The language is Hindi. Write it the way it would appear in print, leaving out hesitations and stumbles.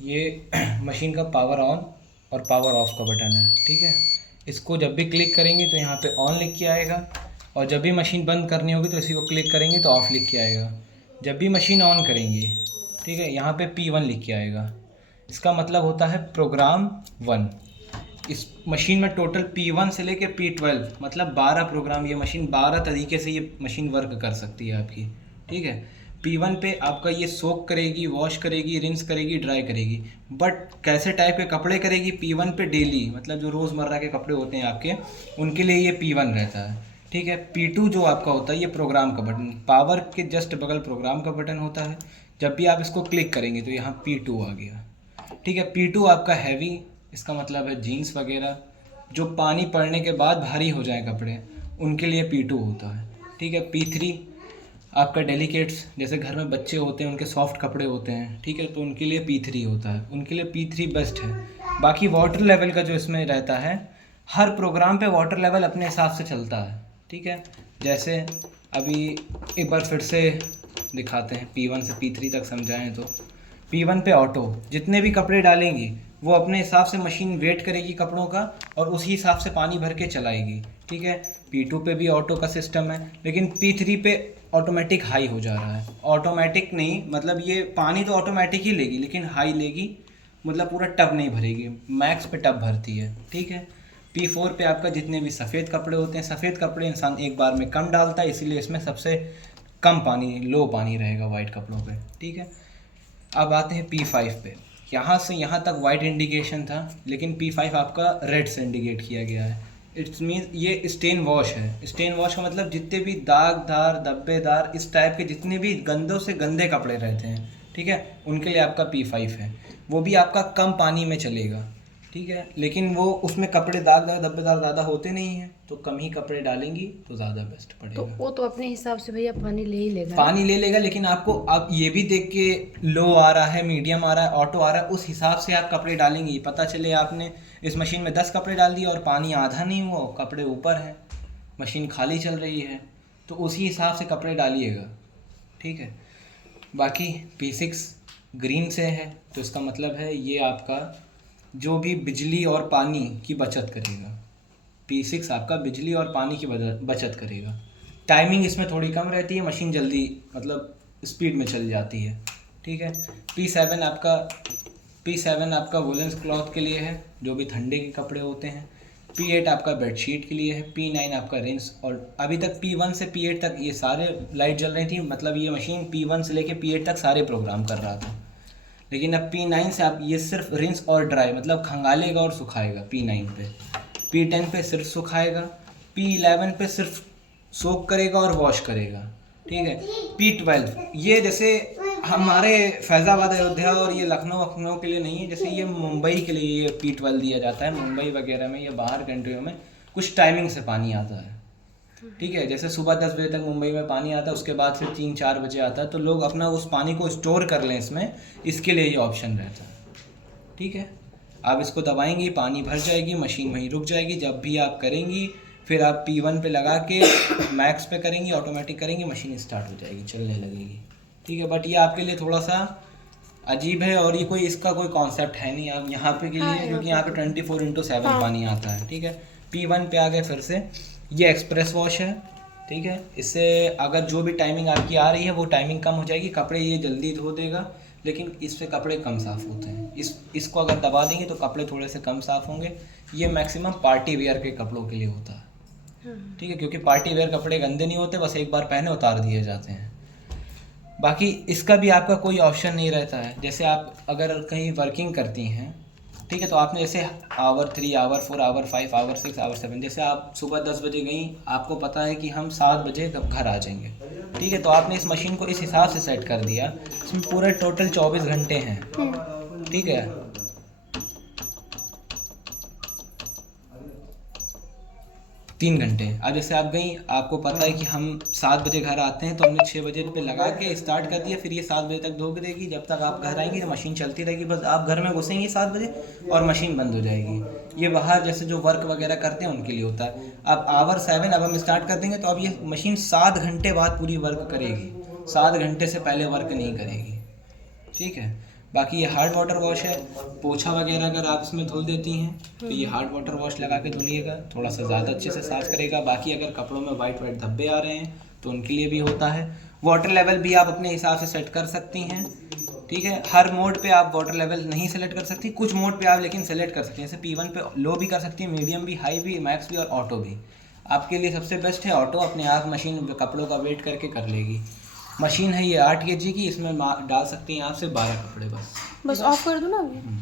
ये मशीन का पावर ऑन और पावर ऑफ का बटन है, ठीक है। इसको जब भी क्लिक करेंगे तो यहाँ पे ऑन लिख के आएगा, और जब भी मशीन बंद करनी होगी तो इसी को क्लिक करेंगे तो ऑफ लिख के आएगा। जब भी मशीन ऑन करेंगे, ठीक है, यहाँ पे P1 लिख के आएगा। इसका मतलब होता है प्रोग्राम 1। इस मशीन में टोटल P1 से लेकर P12 मतलब 12 प्रोग्राम, ये मशीन 12 तरीके से ये मशीन वर्क कर सकती है आपकी, ठीक है। P1 पे आपका ये सोक करेगी, वॉश करेगी, रिंस करेगी, ड्राई करेगी। बट कैसे टाइप के कपड़े करेगी? P1 पे डेली, मतलब जो रोज़मर्रा के कपड़े होते हैं आपके, उनके लिए ये P1 रहता है, ठीक है। P2 जो आपका होता है ये प्रोग्राम का बटन, पावर के जस्ट बगल प्रोग्राम का बटन होता है। जब भी आप इसको क्लिक करेंगे तो यहाँ P2 आ गया, ठीक है। P2 आपका हैवी, इसका मतलब है जीन्स वगैरह जो पानी पड़ने के बाद भारी हो जाए कपड़े, उनके लिए P2 होता है, ठीक है। P3 आपका डेलिकेट्स, जैसे घर में बच्चे होते हैं उनके सॉफ्ट कपड़े होते हैं, ठीक है, तो उनके लिए P3 होता है, उनके लिए P3 बेस्ट है। बाकी वाटर लेवल का जो इसमें रहता है, हर प्रोग्राम पे वाटर लेवल अपने हिसाब से चलता है, ठीक है। जैसे अभी एक बार फिर से दिखाते हैं, P1 से P3 तक समझाएं तो P1 पे ऑटो, जितने भी कपड़े डालेंगी वो अपने हिसाब से मशीन वेट करेगी कपड़ों का और उसी हिसाब से पानी भर के चलाएगी, ठीक है। P2 पे भी ऑटो का सिस्टम है, लेकिन P3 पे ऑटोमेटिक हाई हो जा रहा है। ऑटोमेटिक नहीं, मतलब ये पानी तो ऑटोमेटिक ही लेगी लेकिन हाई लेगी, मतलब पूरा टब नहीं भरेगी, मैक्स पे टब भरती है, ठीक है। P4 पे आपका जितने भी सफ़ेद कपड़े होते हैं, सफ़ेद कपड़े इंसान एक बार में कम डालता है, इसीलिए इसमें सबसे कम पानी, लो पानी रहेगा वाइट कपड़ों पे, ठीक है। अब आते हैं P5 पे। यहाँ से यहाँ तक वाइट इंडिकेशन था, लेकिन P5 आपका रेड से इंडिकेट किया गया है। इट्स मीन ये स्टेन वॉश है। स्टेन वॉश का मतलब जितने भी दागदार, धब्बेदार, इस टाइप के जितने भी गंदों से गंदे कपड़े रहते हैं, ठीक है, उनके लिए आपका P5 है। वो भी आपका कम पानी में चलेगा, ठीक है, लेकिन वो उसमें कपड़े दागदार, धब्बेदार ज़्यादा होते नहीं हैं, तो कम ही कपड़े डालेंगी तो ज़्यादा बेस्ट तो पड़ेगा। वो तो अपने हिसाब से भैया पानी ले ही लेगा। पानी ले लेगा, लेकिन आपको अब ये भी देख के लो आ रहा है, मीडियम आ रहा है, ऑटो आ रहा है, उस हिसाब से आप कपड़े डालेंगे। पता चले आपने इस मशीन में 10 कपड़े डाल दिए और पानी आधा नहीं हुआ, कपड़े ऊपर हैं, मशीन खाली चल रही है, तो उसी हिसाब से कपड़े डालिएगा, ठीक है। बाकी P6 ग्रीन से है, तो इसका मतलब है ये आपका जो भी बिजली और पानी की बचत करेगा। P6 आपका बिजली और पानी की बचत करेगा। टाइमिंग इसमें थोड़ी कम रहती है, मशीन जल्दी मतलब स्पीड में चल जाती है, ठीक है। P7 आपका वुलन क्लॉथ के लिए है, जो भी ठंडे के कपड़े होते हैं। P8 आपका बेडशीट के लिए है। P9 आपका रिंस, और अभी तक P1 से P8 तक ये सारे लाइट जल रही थी, मतलब ये मशीन P1 से लेके P8 तक सारे प्रोग्राम कर रहा था। लेकिन अब P9 से आप ये सिर्फ रिंस और ड्राई, मतलब खंगालेगा और सुखाएगा P9 पे। P10 पे सिर्फ सुखाएगा। P11 पे सिर्फ सोक करेगा और वॉश करेगा, ठीक है। P12 ये जैसे हमारे फैज़ाबाद, अयोध्या और ये लखनऊ के लिए नहीं है, जैसे ये मुंबई के लिए ये P12 दिया जाता है। मुंबई वगैरह में या बाहर कंट्रियों में कुछ टाइमिंग से पानी आता है, ठीक है। जैसे सुबह 10 बजे तक मुंबई में पानी आता है, उसके बाद फिर 3-4 बजे आता है, तो लोग अपना उस पानी को स्टोर कर लें इसमें, इसके लिए ये ऑप्शन रहता है, ठीक है। आप इसको दबाएंगी, पानी भर जाएगी, मशीन वहीं रुक जाएगी। जब भी आप करेंगी फिर आप P1 पे लगा के मैक्स पे करेंगी, ऑटोमेटिक करेंगी, मशीन स्टार्ट हो जाएगी, चलने लगेगी, ठीक है। बट ये आपके लिए थोड़ा सा अजीब है, और ये कोई इसका कोई कॉन्सेप्ट है नहीं आप यहाँ पे के हाँ, लिए, क्योंकि यहाँ पे 24/7 हाँ। पानी आता है, ठीक है। P1 पे आ गए फिर से, ये एक्सप्रेस वॉश है, ठीक है। इससे अगर जो भी टाइमिंग आपकी आ रही है वो टाइमिंग कम हो जाएगी, कपड़े ये जल्दी धो देगा, लेकिन इससे कपड़े कम साफ़ होते हैं। इसको अगर दबा देंगे तो कपड़े थोड़े से कम साफ़ होंगे। ये मैक्सिमम पार्टी वेयर के कपड़ों के लिए होता है, हाँ। ठीक है, क्योंकि पार्टी वेयर कपड़े गंदे नहीं होते, बस एक बार पहने उतार दिए जाते हैं। बाकी इसका भी आपका कोई ऑप्शन नहीं रहता है। जैसे आप अगर कहीं वर्किंग करती हैं, ठीक है, तो आपने जैसे hour 3, hour 4, hour 5, hour 6, hour 7, जैसे आप सुबह 10 बजे गई, आपको पता है कि हम 7 बजे घर आ जाएंगे, ठीक है, तो आपने इस मशीन को इस हिसाब से सेट कर दिया, इसमें पूरे टोटल 24 घंटे हैं, ठीक है। 3 घंटे। अब जैसे आप गई, आपको पता है कि हम 7 बजे घर आते हैं, तो हमने 6 बजे पे लगा के स्टार्ट कर दिया, फिर ये 7 बजे तक धो के देगी, जब तक आप घर आएंगी तो मशीन चलती रहेगी, बस आप घर में घुसेंगी 7 बजे और मशीन बंद हो जाएगी। ये बाहर जैसे जो वर्क वगैरह करते हैं उनके लिए होता है। अब आवर 7 अब हम स्टार्ट कर देंगे, तो अब ये मशीन 7 घंटे बाद पूरी वर्क करेगी, 7 घंटे से पहले वर्क नहीं करेगी, ठीक है। बाकी ये हार्ड वाटर वॉश है, पोछा वगैरह अगर आप इसमें धुल देती हैं तो ये हार्ड वाटर वॉश लगा के धुलिएगा, थोड़ा सा ज़्यादा अच्छे से साफ करेगा। बाकी अगर कपड़ों में वाइट वाइट धब्बे आ रहे हैं तो उनके लिए भी होता है। वाटर लेवल भी आप अपने हिसाब से सेट कर सकती हैं, ठीक है। हर मोड पे आप वाटर लेवल नहीं सेलेक्ट कर सकती, कुछ मोड पे आप लेकिन सेलेक्ट कर सकती हैं। जैसे P1 पे लो भी कर सकती हैं, मीडियम भी, हाई भी, मैक्स भी और ऑटो भी। आपके लिए सबसे बेस्ट है ऑटो, अपने आप मशीन कपड़ों का वेट करके कर लेगी। मशीन है ये 8 kg की, इसमें डाल सकती हैं आप से 12 कपड़े बस। बस ऑफ कर दूँ ना अभी?